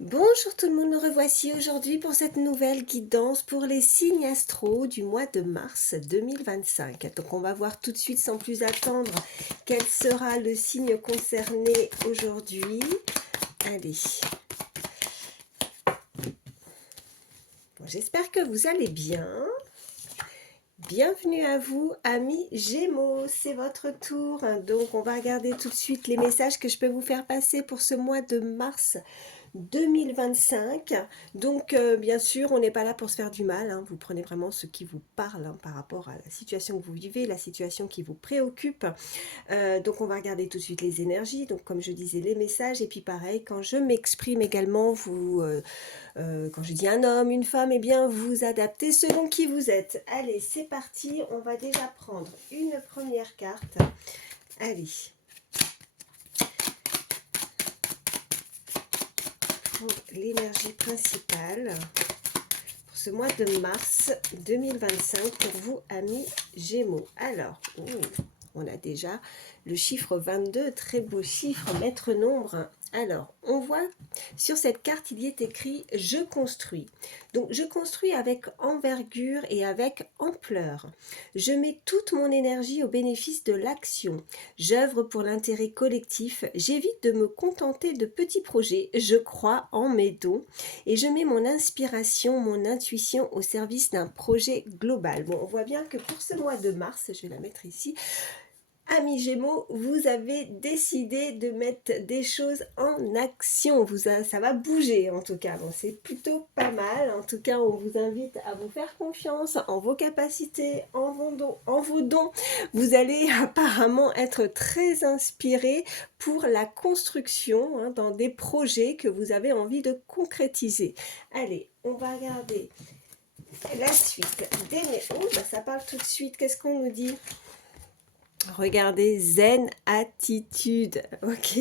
Bonjour tout le monde, nous revoici aujourd'hui pour cette nouvelle guidance pour les signes astro du mois de mars 2025. Donc on va voir tout de suite sans plus attendre quel sera le signe concerné aujourd'hui. Allez. Bon, j'espère que vous allez bien. Bienvenue à vous, amis Gémeaux, c'est votre tour. Donc on va regarder tout de suite les messages que je peux vous faire passer pour ce mois de mars 2025. Donc bien sûr, on n'est pas là pour se faire du mal, hein. Vous prenez vraiment ce qui vous parle, hein, par rapport à la situation que vous vivez, la situation qui vous préoccupe. Donc on va regarder tout de suite les énergies, donc comme je disais, les messages. Et puis pareil, quand je m'exprime également, quand je dis un homme, une femme, eh bien vous adaptez selon qui vous êtes. Allez, c'est parti, on va déjà prendre une première carte. Allez. Pour l'énergie principale pour ce mois de mars 2025 pour vous, amis Gémeaux. Alors, on a déjà le chiffre 22, très beau chiffre, maître nombre. Alors, on voit sur cette carte, il y est écrit « Je construis ». Donc, je construis avec envergure et avec ampleur. Je mets toute mon énergie au bénéfice de l'action. J'œuvre pour l'intérêt collectif. J'évite de me contenter de petits projets. Je crois en mes dons et je mets mon inspiration, mon intuition au service d'un projet global. Bon, on voit bien que pour ce mois de mars, je vais la mettre ici, amis Gémeaux, vous avez décidé de mettre des choses en action. Ça va bouger en tout cas. Bon, c'est plutôt pas mal. En tout cas, on vous invite à vous faire confiance en vos capacités, en vos dons. Vous allez apparemment être très inspiré pour la construction, hein, dans des projets que vous avez envie de concrétiser. Allez, on va regarder la suite. Ça parle tout de suite. Qu'est-ce qu'on nous dit ? Regardez, zen attitude. Ok,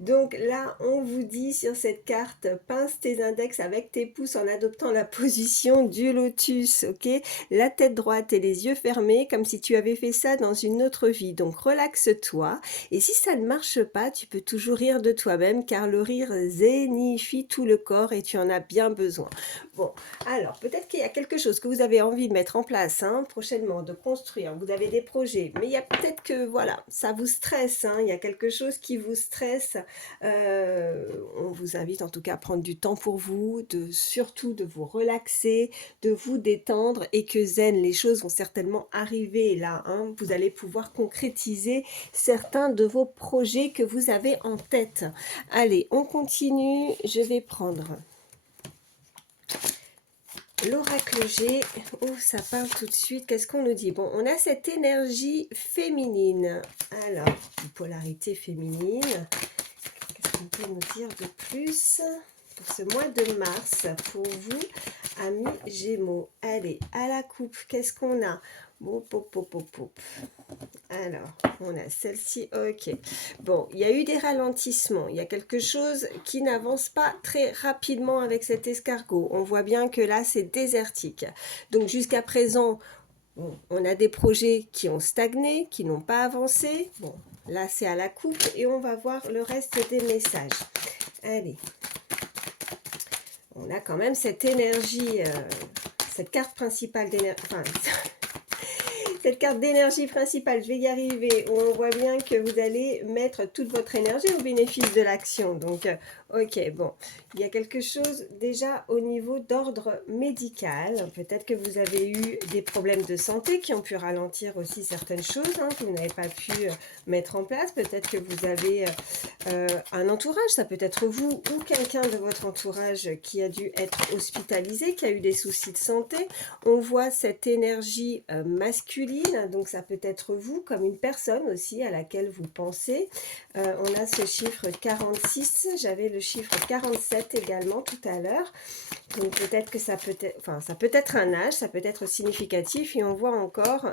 donc là on vous dit sur cette carte, pince tes index avec tes pouces en adoptant la position du lotus. Ok, la tête droite et les yeux fermés comme si tu avais fait ça dans une autre vie. Donc relaxe-toi, et si ça ne marche pas, tu peux toujours rire de toi-même, car le rire zénifie tout le corps et tu en as bien besoin. Bon, alors peut-être qu'il y a quelque chose que vous avez envie de mettre en place, hein, prochainement, de construire. Vous avez des projets, mais il y a peut-être que voilà, ça vous stresse, hein, il y a quelque chose qui vous stresse. On vous invite en tout cas à prendre du temps pour vous, surtout de vous relaxer, de vous détendre, et que zen, les choses vont certainement arriver là, hein. Vous allez pouvoir concrétiser certains de vos projets que vous avez en tête. Allez, on continue. Je vais prendre l'oracle G. Oh, ça parle tout de suite. Qu'est-ce qu'on nous dit? Bon, on a cette énergie féminine. Alors, une polarité féminine. Qu'est-ce qu'on peut nous dire de plus pour ce mois de mars pour vous, amis Gémeaux? Allez, à la coupe, qu'est-ce qu'on a? Alors, on a celle-ci, ok. Bon, il y a eu des ralentissements, il y a quelque chose qui n'avance pas très rapidement avec cet escargot. On voit bien que là, c'est désertique. Donc, jusqu'à présent, bon, on a des projets qui ont stagné, qui n'ont pas avancé. Bon, là, c'est à la coupe et on va voir le reste des messages. Allez. On a quand même cette énergie, cette carte principale d'énergie... Enfin, cette carte d'énergie principale, je vais y arriver, où on voit bien que vous allez mettre toute votre énergie au bénéfice de l'action. Donc, ok, bon, il y a quelque chose déjà au niveau d'ordre médical. Peut-être que vous avez eu des problèmes de santé qui ont pu ralentir aussi certaines choses, hein, que vous n'avez pas pu mettre en place. Peut-être que vous avez un entourage, ça peut être vous ou quelqu'un de votre entourage qui a dû être hospitalisé, qui a eu des soucis de santé. On voit cette énergie masculine, donc ça peut être vous comme une personne aussi à laquelle vous pensez. On a ce chiffre 46, j'avais le chiffre 47 également tout à l'heure. Donc peut-être que ça peut être, enfin ça peut être un âge, ça peut être significatif, et on voit encore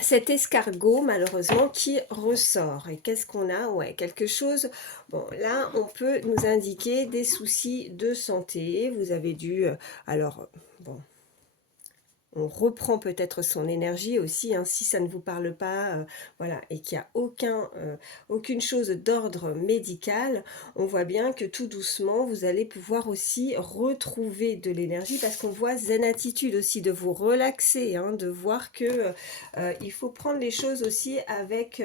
cet escargot malheureusement qui ressort. Et qu'est-ce qu'on a? Ouais, quelque chose. Bon, là on peut nous indiquer des soucis de santé. Vous avez dû, alors bon, on reprend peut-être son énergie aussi, hein, si ça ne vous parle pas, voilà, et qu'il n'y a aucune chose d'ordre médical, on voit bien que tout doucement, vous allez pouvoir aussi retrouver de l'énergie, parce qu'on voit zen attitude aussi, de vous relaxer, hein, de voir que il faut prendre les choses aussi avec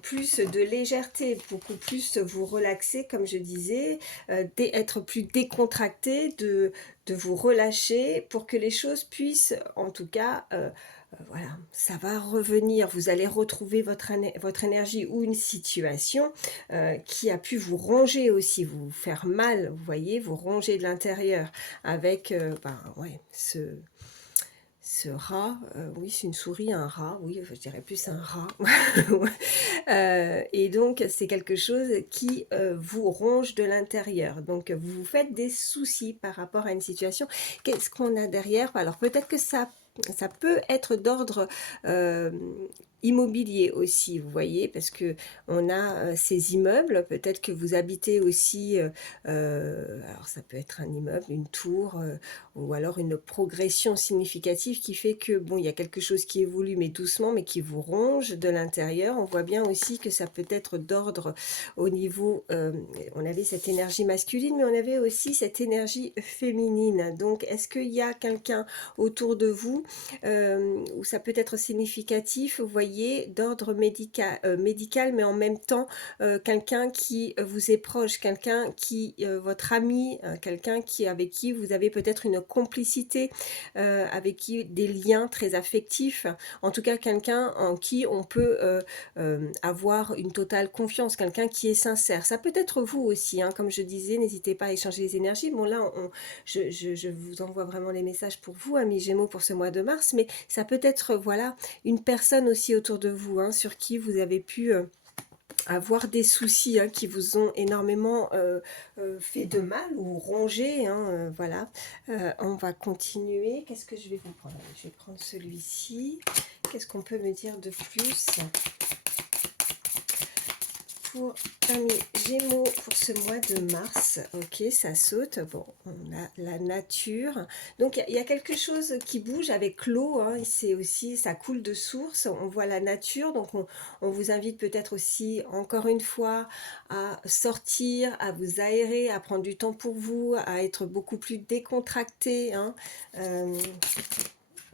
plus de légèreté, beaucoup plus vous relaxer, comme je disais, être plus décontracté, de vous relâcher pour que les choses puissent, en tout cas, voilà, ça va revenir, vous allez retrouver votre énergie, ou une situation qui a pu vous ronger aussi, vous faire mal, vous voyez, vous ronger de l'intérieur avec ouais, ce rat, oui c'est une souris, un rat, oui je dirais plus un rat, et donc c'est quelque chose qui vous ronge de l'intérieur, donc vous vous faites des soucis par rapport à une situation. Qu'est-ce qu'on a derrière? Alors peut-être que ça peut être d'ordre immobilier aussi, vous voyez, parce que on a ces immeubles, peut-être que vous habitez aussi, alors ça peut être un immeuble, une tour, ou alors une progression significative qui fait que, bon, il y a quelque chose qui évolue, mais doucement, mais qui vous ronge de l'intérieur. On voit bien aussi que ça peut être d'ordre au niveau, on avait cette énergie masculine, mais on avait aussi cette énergie féminine. Donc, est-ce qu'il y a quelqu'un autour de vous où ça peut être significatif, vous voyez, d'ordre médical, mais en même temps, quelqu'un qui vous est proche, quelqu'un qui, votre ami, quelqu'un avec qui vous avez peut-être une complicité, avec qui des liens très affectifs, en tout cas quelqu'un en qui on peut avoir une totale confiance, quelqu'un qui est sincère. Ça peut être vous aussi, hein, comme je disais, n'hésitez pas à échanger les énergies. Bon là, je vous envoie vraiment les messages pour vous, amis Gémeaux, pour ce mois de mars, mais ça peut être, voilà, une personne aussi autour de vous, hein, sur qui vous avez pu avoir des soucis, hein, qui vous ont énormément fait de mal ou rongé, hein, voilà. On va continuer. Qu'est-ce que je vais vous prendre? Je vais prendre celui-ci. Qu'est-ce qu'on peut me dire de plus pour amis Gémeaux pour ce mois de mars? Ok, ça saute. Bon, on a la nature. Donc, il y a quelque chose qui bouge avec l'eau, hein. C'est aussi, ça coule de source. On voit la nature. Donc, on vous invite peut-être aussi, encore une fois, à sortir, à vous aérer, à prendre du temps pour vous, à être beaucoup plus décontracté, hein.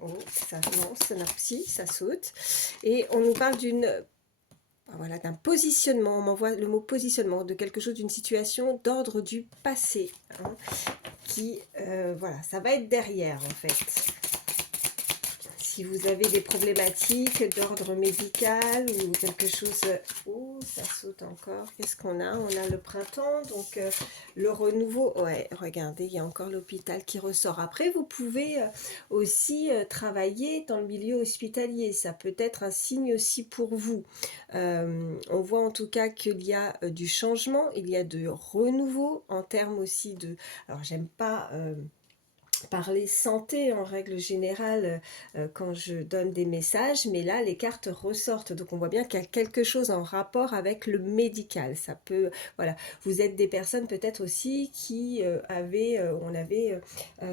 Oh, ça lance, si, ça saute. Et on nous parle voilà, d'un positionnement, on m'envoie le mot positionnement, de quelque chose, d'une situation d'ordre du passé, hein, qui, voilà, ça va être derrière en fait. Si vous avez des problématiques d'ordre médical ou quelque chose... Oh, ça saute encore. Qu'est-ce qu'on a? On a le printemps, donc le renouveau. Ouais, regardez, il y a encore l'hôpital qui ressort. Après, vous pouvez aussi travailler dans le milieu hospitalier. Ça peut être un signe aussi pour vous. On voit en tout cas qu'il y a du changement, il y a de renouveau en termes aussi de... Alors, j'aime pas... parler santé en règle générale quand je donne des messages, mais là les cartes ressortent, donc on voit bien qu'il y a quelque chose en rapport avec le médical. Ça peut, voilà, vous êtes des personnes peut-être aussi qui on avait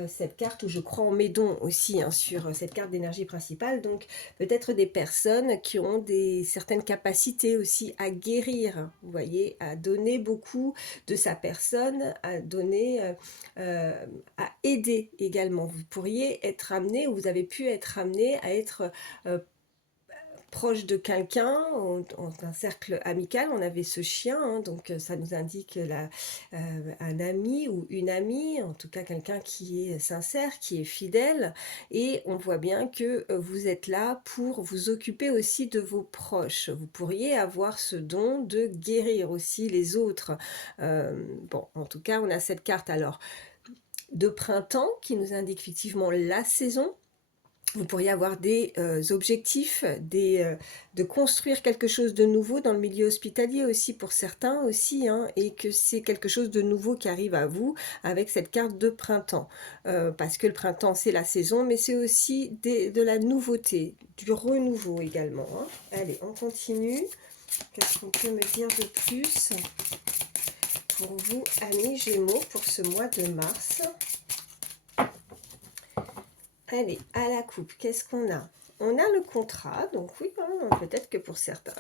cette carte où je crois en Médon aussi, hein, sur cette carte d'énergie principale, donc peut-être des personnes qui ont certaines capacités aussi à guérir, vous voyez, à donner beaucoup de sa personne, à donner, à aider également. Vous pourriez être amené, ou vous avez pu être amené à être proche de quelqu'un, un cercle amical. On avait ce chien, hein, donc ça nous indique un ami ou une amie, en tout cas quelqu'un qui est sincère, qui est fidèle, et on voit bien que vous êtes là pour vous occuper aussi de vos proches. Vous pourriez avoir ce don de guérir aussi les autres. Bon, en tout cas, on a cette carte alors de printemps qui nous indique effectivement la saison. Vous pourriez avoir des objectifs, de construire quelque chose de nouveau dans le milieu hospitalier aussi pour certains aussi, hein, et que c'est quelque chose de nouveau qui arrive à vous avec cette carte de printemps. Parce que le printemps c'est la saison, mais c'est aussi de la nouveauté, du renouveau également, hein. Allez, on continue. Qu'est-ce qu'on peut me dire de plus pour vous, amis Gémeaux, pour ce mois de mars? Allez, à la coupe, qu'est-ce qu'on a? On a le contrat, donc oui, hein, peut-être que pour certains,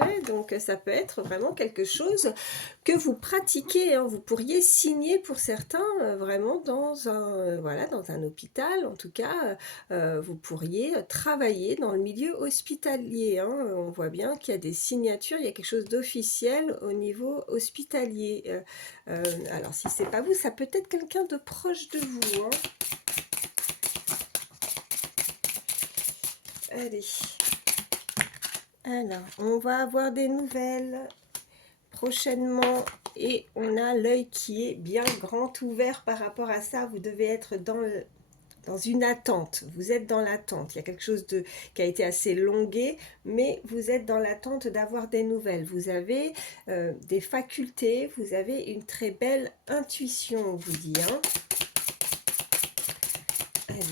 ouais, donc ça peut être vraiment quelque chose que vous pratiquez, hein. Vous pourriez signer pour certains vraiment dans un, voilà, dans un hôpital, en tout cas, vous pourriez travailler dans le milieu hospitalier, hein. On voit bien qu'il y a des signatures, il y a quelque chose d'officiel au niveau hospitalier. Alors si c'est pas vous, ça peut être quelqu'un de proche de vous, hein. Allez, alors, on va avoir des nouvelles prochainement et on a l'œil qui est bien grand ouvert par rapport à ça. Vous devez être dans une attente, vous êtes dans l'attente. Il y a quelque chose qui a été assez longué, mais vous êtes dans l'attente d'avoir des nouvelles. Vous avez des facultés, vous avez une très belle intuition, on vous dit, hein. Allez.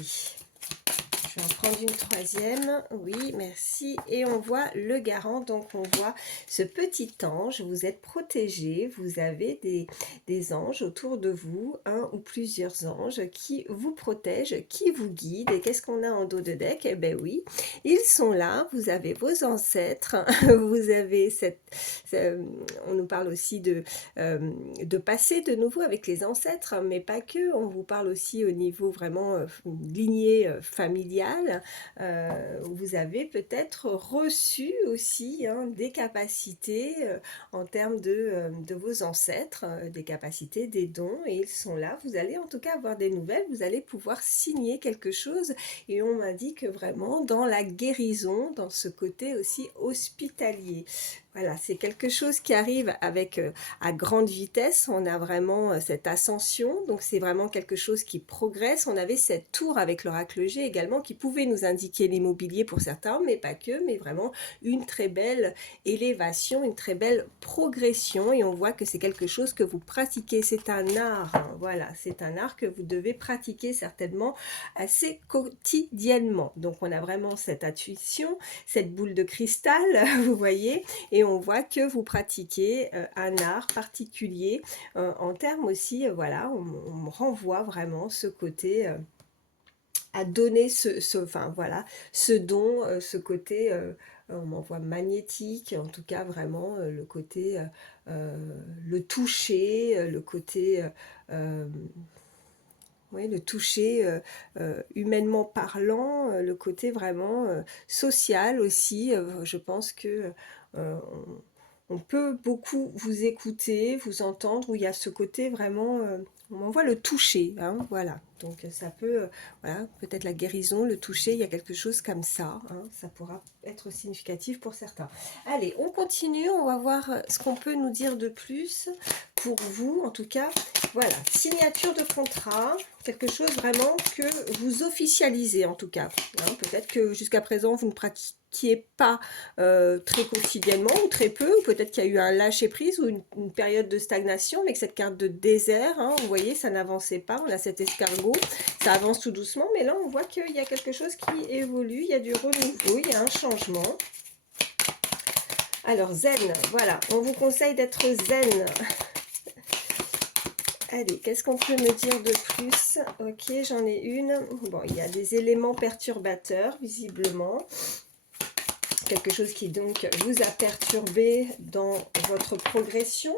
Je vais en prendre une troisième, oui, merci. Et on voit le garant, donc on voit ce petit ange, vous êtes protégé, vous avez des anges autour de vous, un ou plusieurs anges qui vous protègent, qui vous guident. Et qu'est-ce qu'on a en dos de deck? Eh bien oui, ils sont là, vous avez vos ancêtres, vous avez on nous parle aussi de passer de nouveau avec les ancêtres, mais pas que, on vous parle aussi au niveau vraiment lignée familiale. Vous avez peut-être reçu aussi, hein, des capacités en termes de vos ancêtres, des capacités, des dons, et ils sont là. Vous allez en tout cas avoir des nouvelles, vous allez pouvoir signer quelque chose, et on m'indique vraiment dans la guérison, dans ce côté aussi hospitalier. Voilà, c'est quelque chose qui arrive avec à grande vitesse. On a vraiment cette ascension, donc c'est vraiment quelque chose qui progresse. On avait cette tour avec l'oracle G également qui pouvait nous indiquer l'immobilier pour certains, mais pas que, mais vraiment une très belle élévation, une très belle progression, et on voit que c'est quelque chose que vous pratiquez. C'est un art, hein, voilà, c'est un art que vous devez pratiquer certainement assez quotidiennement. Donc on a vraiment cette intuition, cette boule de cristal, vous voyez, et on voit que vous pratiquez un art particulier en termes aussi, voilà, on me renvoie vraiment ce côté à donner enfin voilà, ce don, ce côté, on m'envoie magnétique, en tout cas vraiment le côté, le toucher, le côté, oui, le toucher humainement parlant, le côté vraiment social aussi. Je pense que on, on peut beaucoup vous écouter, vous entendre, où il y a ce côté vraiment, on m'envoie le toucher, hein, voilà. Donc ça peut, voilà, peut-être la guérison, le toucher, il y a quelque chose comme ça, hein, ça pourra être significatif pour certains. Allez, on continue, on va voir ce qu'on peut nous dire de plus pour vous, en tout cas. Voilà, signature de contrat, quelque chose vraiment que vous officialisez en tout cas. Hein, peut-être que jusqu'à présent vous ne pratiquiez pas très quotidiennement ou très peu, ou peut-être qu'il y a eu un lâcher-prise ou une période de stagnation avec cette carte de désert, hein, vous voyez, ça n'avançait pas, on a cet escargot, ça avance tout doucement, mais là on voit qu'il y a quelque chose qui évolue, il y a du renouveau, il y a un changement. Alors zen, voilà, on vous conseille d'être zen. Allez, qu'est-ce qu'on peut me dire de plus? Ok, j'en ai une. Bon, il y a des éléments perturbateurs, visiblement. Quelque chose qui donc vous a perturbé dans votre progression.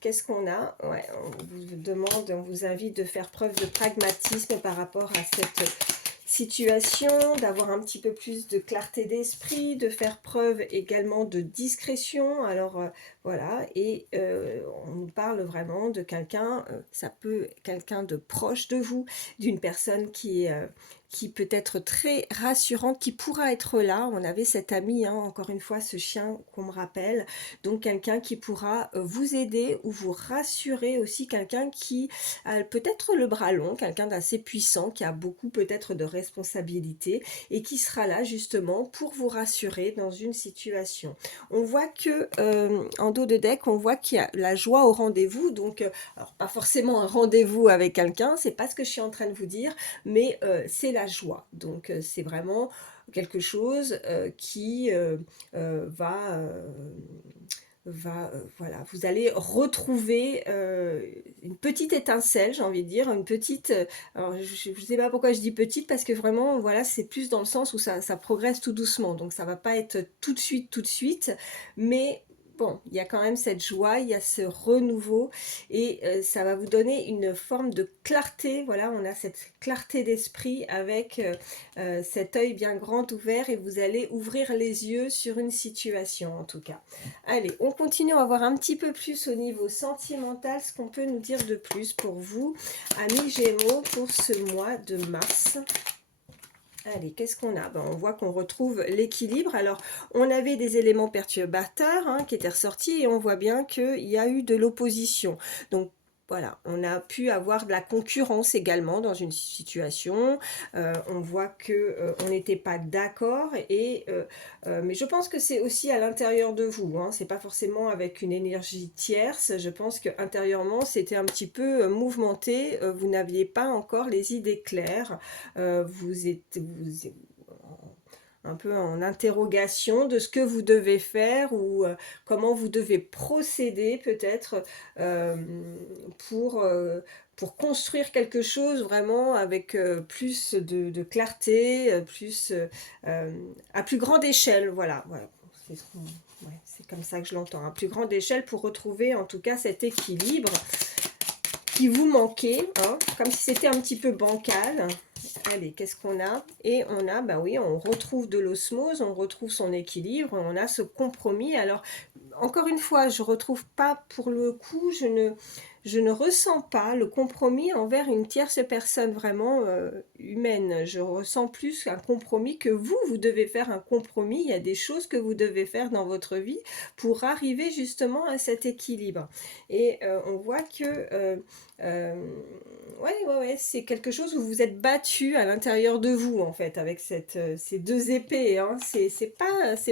Qu'est-ce qu'on a? Ouais, on vous demande, on vous invite de faire preuve de pragmatisme par rapport à cette situation, d'avoir un petit peu plus de clarté d'esprit, de faire preuve également de discrétion. Alors voilà, et on nous parle vraiment de quelqu'un, ça peut quelqu'un de proche de vous, d'une personne qui peut être très rassurante, qui pourra être là. On avait cet ami, hein, encore une fois, ce chien qu'on me rappelle, donc quelqu'un qui pourra vous aider ou vous rassurer aussi, quelqu'un qui a peut-être le bras long, quelqu'un d'assez puissant, qui a beaucoup peut-être de responsabilités et qui sera là justement pour vous rassurer dans une situation. On voit que en dos de deck, on voit qu'il y a la joie au rendez-vous, donc alors pas forcément un rendez-vous avec quelqu'un, c'est pas ce que je suis en train de vous dire, mais c'est la joie. Donc c'est vraiment quelque chose qui va voilà, vous allez retrouver une petite étincelle, j'ai envie de dire, une petite, alors je ne sais pas pourquoi je dis petite, parce que vraiment, voilà, c'est plus dans le sens où ça progresse tout doucement, donc ça va pas être tout de suite, mais bon, il y a quand même cette joie, il y a ce renouveau, et ça va vous donner une forme de clarté, voilà, on a cette clarté d'esprit avec cet œil bien grand ouvert, et vous allez ouvrir les yeux sur une situation en tout cas. Allez, on continue, on va voir un petit peu plus au niveau sentimental ce qu'on peut nous dire de plus pour vous, amis Gémeaux, pour ce mois de mars. Allez, qu'est-ce qu'on a? Ben, on voit qu'on retrouve l'équilibre. Alors, on avait des éléments perturbateurs qui étaient ressortis, et on voit bien qu'il y a eu de l'opposition. Donc, voilà, on a pu avoir de la concurrence également dans une situation. On voit que on n'était pas d'accord, mais je pense que c'est aussi à l'intérieur de vous. C'est pas forcément avec une énergie tierce. Je pense que intérieurement, c'était un petit peu mouvementé. Vous n'aviez pas encore les idées claires. Vous un peu en interrogation de ce que vous devez faire, ou comment vous devez procéder peut-être euh, pour, euh, pour construire quelque chose vraiment avec plus de clarté, à plus grande échelle, voilà, voilà. Ouais, c'est comme ça que je l'entends, à plus grande échelle, pour retrouver en tout cas cet équilibre qui vous manquait, comme si c'était un petit peu bancal. Allez, qu'est-ce qu'on a? Et on a, bah oui, on retrouve de l'osmose, on retrouve son équilibre, on a ce compromis. Alors, encore une fois, je ne retrouve pas, pour le coup, je ne ressens pas le compromis envers une tierce personne vraiment humaine. Je ressens plus un compromis que vous devez faire un compromis. Il y a des choses que vous devez faire dans votre vie pour arriver justement à cet équilibre. Et on voit que ouais, c'est quelque chose où vous êtes battu à l'intérieur de vous, en fait, avec ces deux épées. C'est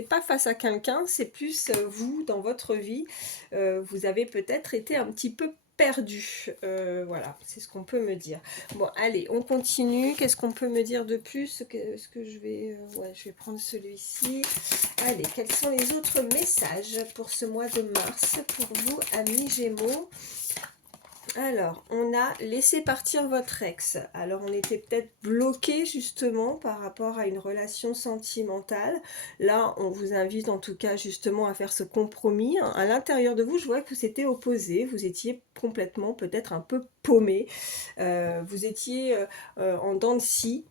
pas face à quelqu'un, c'est plus vous, dans votre vie. Vous avez peut-être été un petit peu perdu. Voilà, c'est ce qu'on peut me dire. Bon, allez, on continue. Qu'est-ce qu'on peut me dire de plus? Est-ce que je vais... ouais, je vais prendre celui-ci. Allez, quels sont les autres messages pour ce mois de mars, pour vous, amis Gémeaux? Alors, on a laissé partir votre ex. Alors, on était peut-être bloqué justement par rapport à une relation sentimentale. Là, on vous invite en tout cas justement à faire ce compromis. À l'intérieur de vous, je vois que vous étiez opposé. Vous étiez complètement peut-être un peu paumé. Vous étiez en dents de scie.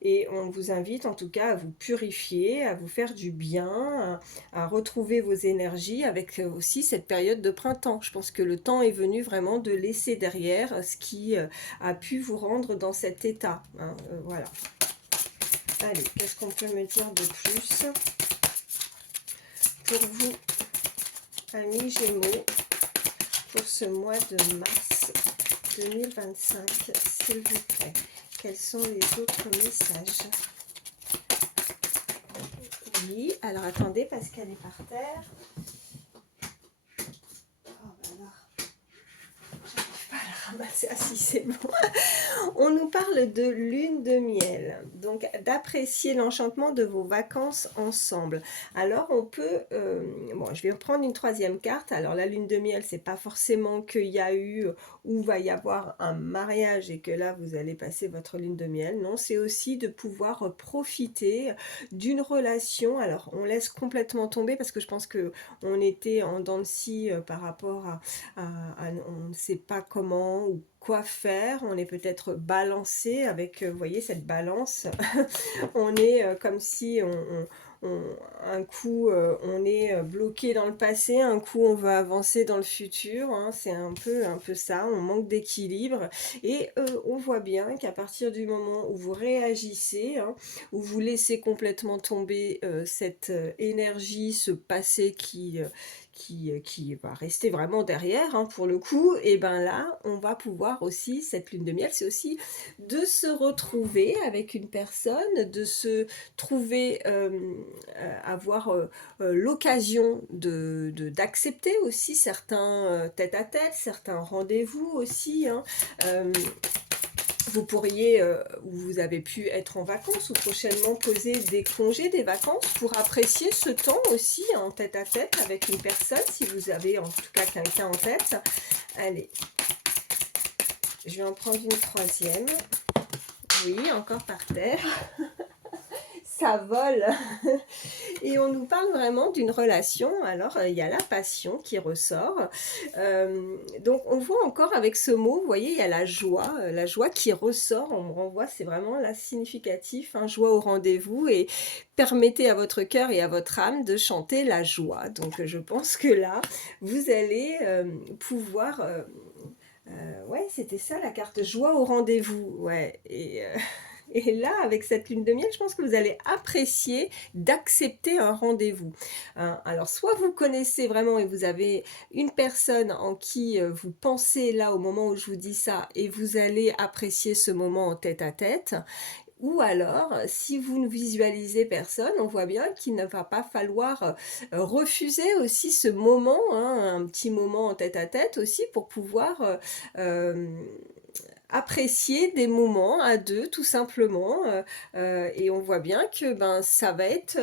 Et on vous invite en tout cas à vous purifier, à vous faire du bien, à retrouver vos énergies avec aussi cette période de printemps. Je pense que le temps est venu vraiment de laisser derrière ce qui a pu vous rendre dans cet état. Voilà. Allez, qu'est-ce qu'on peut me dire de plus pour vous, amis Gémeaux, pour ce mois de mars 2025, s'il vous plaît? Quels sont les autres messages? Oui, alors attendez, parce qu'elle est par terre. Oh ben là, j'arrive pas à la ramasser. Ah si, c'est bon. On nous parle de lune de miel, donc d'apprécier l'enchantement de vos vacances ensemble. Alors on peut, bon, je vais prendre une troisième carte. Alors la lune de miel, c'est pas forcément qu'il y a eu ou va y avoir un mariage et que là vous allez passer votre lune de miel. Non, c'est aussi de pouvoir profiter d'une relation. Alors on laisse complètement tomber, parce que je pense que on était en dents de scie par rapport on ne sait pas comment ou quoi faire, on est peut-être balancé avec, vous voyez, cette balance. On est comme si un coup on est bloqué dans le passé, un coup on va avancer dans le futur, c'est un peu ça, on manque d'équilibre, et on voit bien qu'à partir du moment où vous réagissez, où vous laissez complètement tomber cette énergie, ce passé qui va rester vraiment derrière, pour le coup, et ben là, on va pouvoir aussi, cette lune de miel, c'est aussi de se retrouver avec une personne, de se trouver, avoir l'occasion d'accepter aussi certains tête-à-tête, certains rendez-vous aussi, Vous pourriez, vous avez pu être en vacances ou prochainement poser des congés, des vacances pour apprécier ce temps aussi en tête-à-tête avec une personne, si vous avez en tout cas quelqu'un en tête. Allez, je vais en prendre une troisième. Oui, encore par terre. Ça vole. Et on nous parle vraiment d'une relation. Alors, il y a la passion qui ressort. Donc, on voit encore avec ce mot, vous voyez, il y a la joie qui ressort. On me renvoie, c'est vraiment là significatif, hein, joie au rendez-vous. Et permettez à votre cœur et à votre âme de chanter la joie. Donc, je pense que là, vous allez pouvoir... ouais, c'était ça la carte joie au rendez-vous. Ouais, et là, avec cette lune de miel, je pense que vous allez apprécier d'accepter un rendez-vous. Hein. Alors, soit vous connaissez vraiment et vous avez une personne en qui vous pensez là au moment où je vous dis ça et vous allez apprécier ce moment en tête-à-tête. Ou alors, si vous ne visualisez personne, on voit bien qu'il ne va pas falloir refuser aussi ce moment, hein, un petit moment en tête-à-tête aussi pour pouvoir apprécier des moments à deux tout simplement et on voit bien que ben ça va être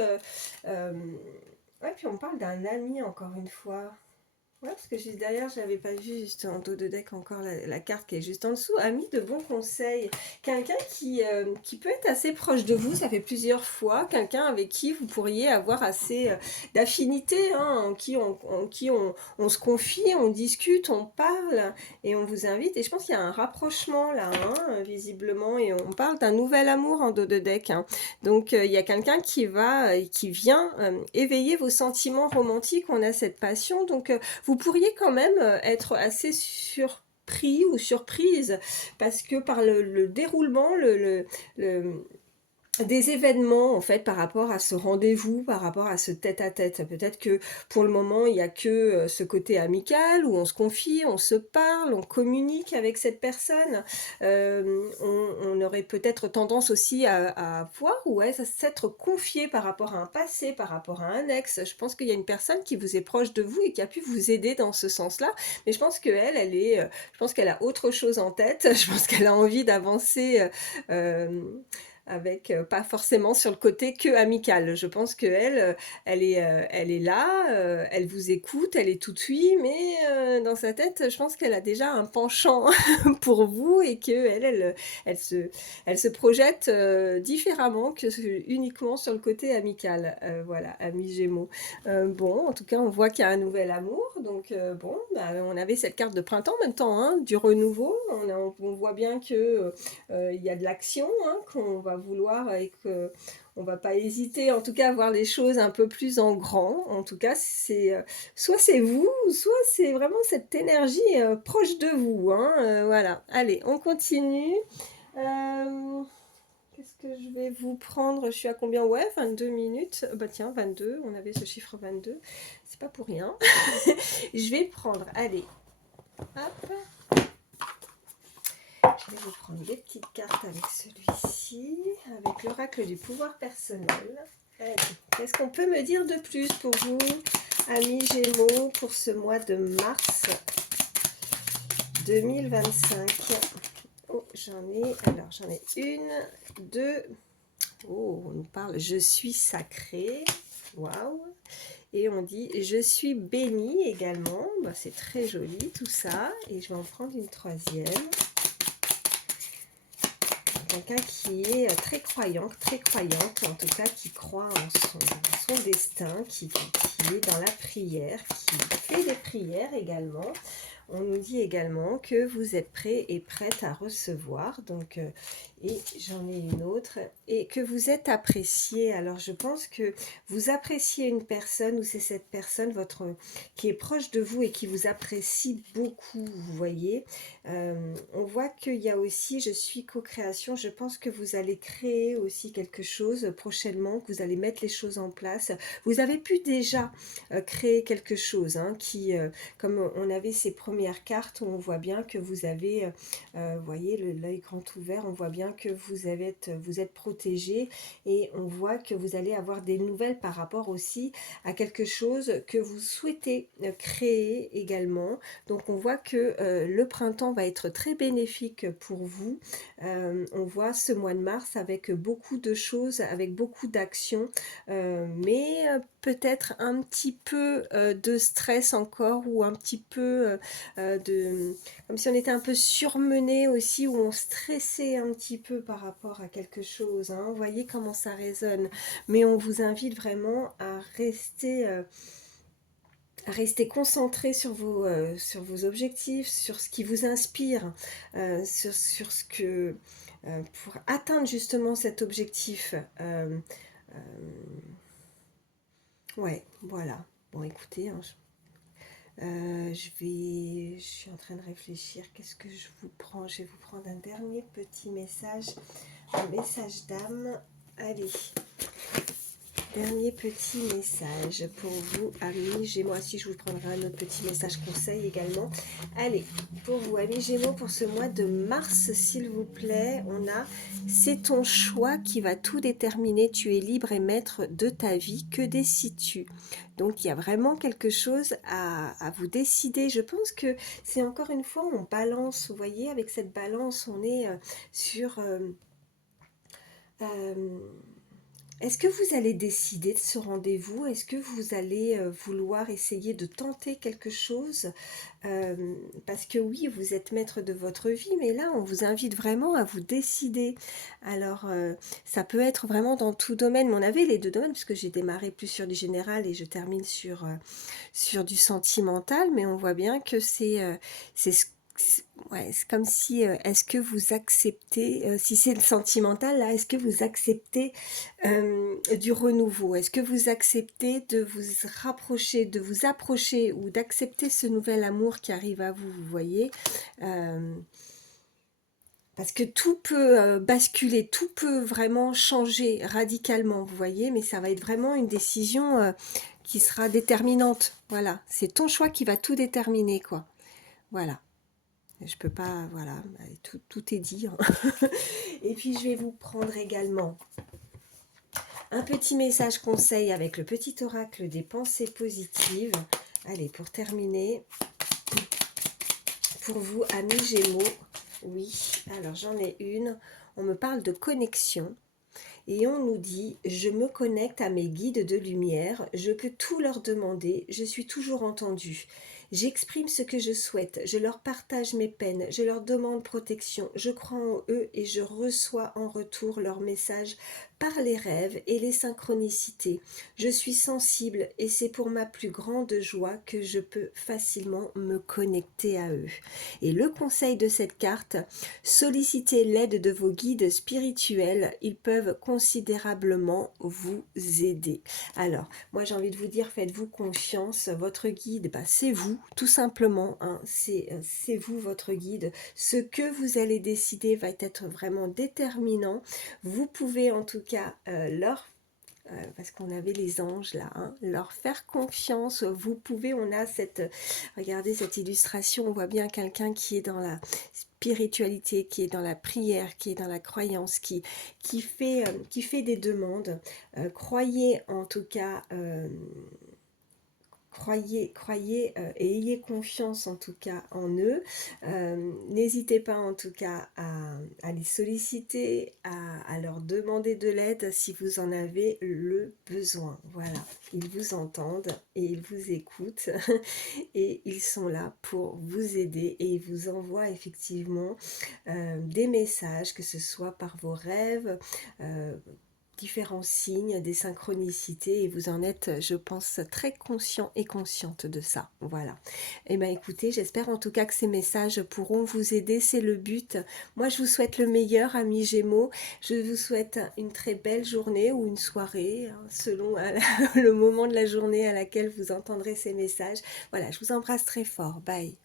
ouais, puis on parle d'un ami encore une fois. Ouais, parce que juste derrière, je n'avais pas vu juste en dos de deck encore la carte qui est juste en dessous. Ami de bons conseils. Quelqu'un qui peut être assez proche de vous, ça fait plusieurs fois. Quelqu'un avec qui vous pourriez avoir assez d'affinité, hein, on se confie, on discute, on parle et on vous invite. Et je pense qu'il y a un rapprochement là, hein, visiblement. Et on parle d'un nouvel amour en dos de deck. Hein. Donc, il y a quelqu'un qui vient éveiller vos sentiments romantiques. On a cette passion. Donc, vous pourriez quand même être assez surpris ou surprise parce que par le déroulement, des événements en fait par rapport à ce rendez-vous, par rapport à ce tête-à-tête. Peut-être que pour le moment il n'y a que ce côté amical où on se confie, on se parle, on communique avec cette personne. On aurait peut-être tendance aussi à voir ouais, s'être confié par rapport à un passé, par rapport à un ex. Je pense qu'il y a une personne qui vous est proche de vous et qui a pu vous aider dans ce sens-là. Mais je pense qu'elle, je pense qu'elle a autre chose en tête. Je pense qu'elle a envie d'avancer. Avec pas forcément sur le côté que amical. Je pense qu'elle, elle est là, elle vous écoute, elle est toute oui, mais dans sa tête, je pense qu'elle a déjà un penchant pour vous et qu'elle elle se projette différemment que uniquement sur le côté amical. Voilà, ami Gémeaux. Bon, en tout cas, on voit qu'il y a un nouvel amour. Donc, bon, bah, on avait cette carte de printemps en même temps, hein, du renouveau. On voit bien que il y a de l'action, hein, qu'on va vouloir et qu'on ne va pas hésiter en tout cas à voir les choses un peu plus en grand. En tout cas, soit c'est vous, soit c'est vraiment cette énergie proche de vous. Hein, voilà, allez, on continue. Qu'est-ce que je vais vous prendre? Je suis à combien? Ouais, 22 minutes. Bah tiens, 22, on avait ce chiffre 22. C'est pas pour rien. Je vais prendre, allez, hop. Je vais vous prendre des petites cartes avec celui-ci, avec l'oracle du pouvoir personnel. Qu'est-ce qu'on peut me dire de plus pour vous, amis Gémeaux, pour ce mois de mars 2025? Oh, j'en ai une, deux. Oh, on nous parle, je suis sacré. Waouh! Et on dit, je suis béni également. Bah, c'est très joli tout ça. Et je vais en prendre une troisième. Quelqu'un qui est très croyante, en tout cas qui croit en son destin, qui est dans la prière, qui fait des prières également. On nous dit également que vous êtes prêts et prête à recevoir. Donc, et j'en ai une autre. Et que vous êtes apprécié. Alors, je pense que vous appréciez une personne ou c'est cette personne qui est proche de vous et qui vous apprécie beaucoup, vous voyez. On voit qu'il y a aussi, je suis co-création. Je pense que vous allez créer aussi quelque chose prochainement, que vous allez mettre les choses en place. Vous avez pu déjà créer quelque chose hein, qui, comme on avait ces premiers première carte où on voit bien que vous avez, vous voyez, l'œil grand ouvert, on voit bien que vous êtes protégé et on voit que vous allez avoir des nouvelles par rapport aussi à quelque chose que vous souhaitez créer également. Donc on voit que le printemps va être très bénéfique pour vous. On voit ce mois de mars avec beaucoup de choses, avec beaucoup d'actions, mais peut-être un petit peu de stress encore ou un petit peu comme si on était un peu surmené aussi, ou on stressait un petit peu par rapport à quelque chose, hein. Vous voyez comment ça résonne, mais on vous invite vraiment à rester concentré sur vos objectifs, sur ce qui vous inspire, sur ce que pour atteindre justement cet objectif. Euh, ouais, voilà. Bon, écoutez, hein, je suis en train de réfléchir. Qu'est-ce que je vous prends? Je vais vous prendre un dernier petit message, un message d'âme. Allez. Dernier petit message pour vous, amis Gémeaux. Ah, si, je vous prendrai un autre petit message conseil également. Allez, pour vous, amis Gémeaux, pour ce mois de mars, s'il vous plaît, on a « C'est ton choix qui va tout déterminer. Tu es libre et maître de ta vie. Que décides-tu » Donc, il y a vraiment quelque chose à vous décider. Je pense que c'est encore une fois, on balance, vous voyez, avec cette balance, on est sur... est-ce que vous allez décider de ce rendez-vous? Est-ce que vous allez vouloir essayer de tenter quelque chose? Parce que oui, vous êtes maître de votre vie, mais là, on vous invite vraiment à vous décider. Alors, ça peut être vraiment dans tout domaine, mais on avait les deux domaines, puisque j'ai démarré plus sur du général et je termine sur du sentimental, mais on voit bien que c'est ouais, c'est comme si, est-ce que vous acceptez, si c'est le sentimental, là, est-ce que vous acceptez du renouveau? Est-ce que vous acceptez de vous rapprocher, de vous approcher ou d'accepter ce nouvel amour qui arrive à vous, vous voyez? Parce que tout peut basculer, tout peut vraiment changer radicalement, vous voyez, mais ça va être vraiment une décision qui sera déterminante. Voilà, c'est ton choix qui va tout déterminer, quoi. Voilà. Je peux pas, voilà, tout est dit, hein. Et puis je vais vous prendre également un petit message conseil avec le petit oracle des pensées positives. Allez, pour terminer, pour vous, amis Gémeaux, oui, alors j'en ai une. On me parle de connexion. Et on nous dit, je me connecte à mes guides de lumière, je peux tout leur demander, je suis toujours entendue. J'exprime ce que je souhaite, je leur partage mes peines, je leur demande protection, je crois en eux et je reçois en retour leurs messages par les rêves et les synchronicités. Je suis sensible et c'est pour ma plus grande joie que je peux facilement me connecter à eux. Et le conseil de cette carte, sollicitez l'aide de vos guides spirituels, ils peuvent considérablement vous aider. Alors, moi j'ai envie de vous dire, faites-vous confiance, votre guide, c'est vous, tout simplement, hein, c'est vous votre guide. Ce que vous allez décider va être vraiment déterminant. Vous pouvez en tout cas parce qu'on avait les anges là, hein, leur faire confiance. Vous pouvez, on a regardez cette illustration, on voit bien quelqu'un qui est dans la spiritualité, qui est dans la prière, qui est dans la croyance, qui fait des demandes. Croyez en tout cas... croyez et ayez confiance en tout cas en eux. N'hésitez pas en tout cas à les solliciter, à leur demander de l'aide si vous en avez le besoin. Voilà, ils vous entendent et ils vous écoutent et ils sont là pour vous aider et ils vous envoient effectivement des messages, que ce soit par vos rêves, différents signes, des synchronicités, et vous en êtes, je pense, très conscient et consciente de ça. Voilà. Et bien écoutez, j'espère en tout cas que ces messages pourront vous aider, c'est le but. Moi, je vous souhaite le meilleur, amis Gémeaux. Je vous souhaite une très belle journée ou une soirée, hein, selon le moment de la journée à laquelle vous entendrez ces messages. Voilà, je vous embrasse très fort. Bye.